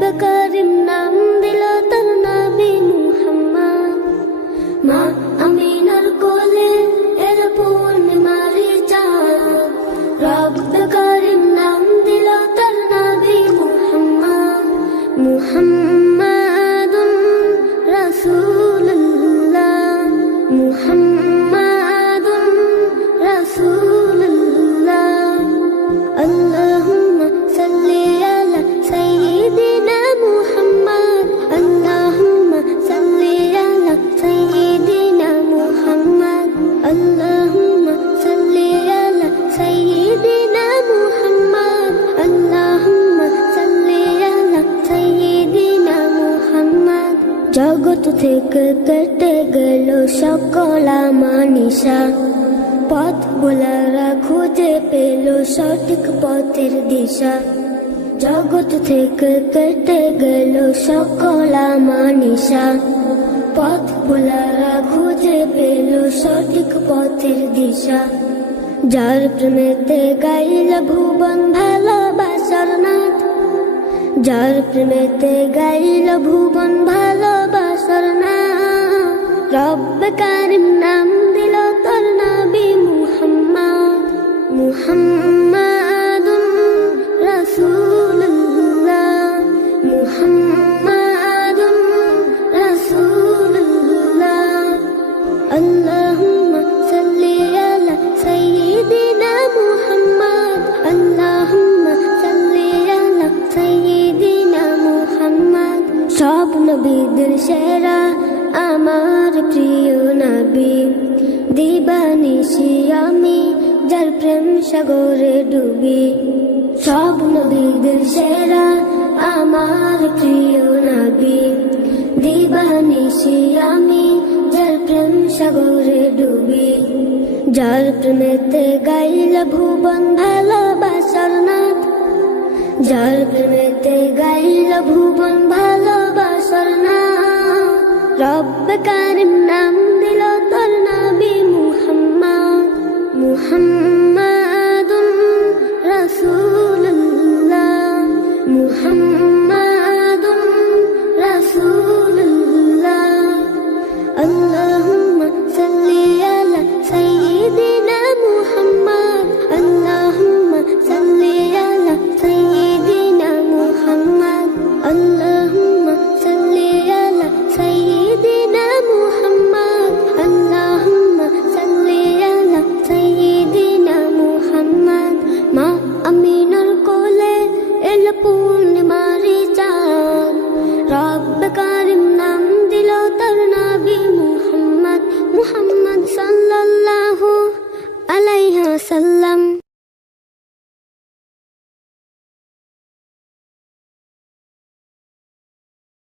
রব্ব করিম নাম দিল তার নবী মুহাম্মদ। মা আমিনার কোলে এলো পূর্ণিমার চাঁদ, রব্ব করিম নাম দিল তার নবী মুহাম্মদ। মুহাম্মাদুন রাসূলুল্লাহ, মুহাম্মাদুন রাসূলুল্লাহ। আল্লাহুম্মা সাল্লি আলা সাইয়্যিদিনা মুহাম্মদ, আল্লাহুম্মা সাল্লি আলা সাইয়্যিদিনা মুহাম্মদ, আল্লাহুম্মা সাল্লি আলা সাইয়্যিদিনা মুহাম্মদ, আল্লাহুম্মা সাল্লি আলা সাইয়্যিদিনা মুহাম্মদ। জগৎ থেকে কেটে গেল সকল আমানিশা, পথ ভোলারা খুঁজে পেল সঠিক পথের দিশা। জগৎ থেকে কেটে গেল সকল আমানিশা, পথ ভোলারা খুঁজে পেল সঠিক পথের দিশা। যার প্রেমেতে গাইল ভুবন ভালোবাসার নাথ, যার প্রেমেতে গাইল ভুবন ভালোবাসার নাথ। রব্ব কারিম নাম দিল তার নবী মুহাম্মদ। মুহাম্মাদুন রাসূলুল্লাহ, মুহাম্মাদুন রাসূলুল্লাহ। আল্লাহুম্মা সাল্লি আলা সাইয়্যিদিনা মুহাম্মদ, আল্লাহুম্মা সাল্লি আলা সাইয়্যিদিনা মুহাম্মদ। সব নবীদের সেরা আমার প্রিয় নবী, দিবানিশি আমি যার প্রেম সাগরে ডুবি। সব নবীদের সেরা আমার প্রিয় নবী, দিবানিশি আমি যার প্রেম সাগরে ডুবি। যার প্রেমেতে গাইল ভুবন ভালোবাসার নাথ, যার প্রেমেতে গাইল ভুবন ভালোবাসার নাথ। রব্ব কারিম নাম দিল তার নবী মুহাম্মদ। মুহাম্মাদুন রাসূলুল্লাহ, মুহাম্মাদুন রাসূলুল্লাহ। আল্লাহুম্মা সাল্লি আলা সাইয়্যিদিনা মুহাম্মদ, আল্লাহুম্মা সাল্লি আলা সাইয়্যিদিনা মুহাম্মদ, আল্লাহুম্মা সাল্লি আলা সাইয়্যিদিনা মুহাম্মদ, আল্লাহুম্মা সাল্লি আলা সাইয়্যিদিনা মুহাম্মদ। মা আমিনার কোলে এলো পূর্ণিমার চাঁদ, রব্ব কারিম নাম দিল তার নবী মুহাম্মদ। মুহাম্মদ সাল্লাল্লাহু আলাইহি ওয়াসাল্লাম।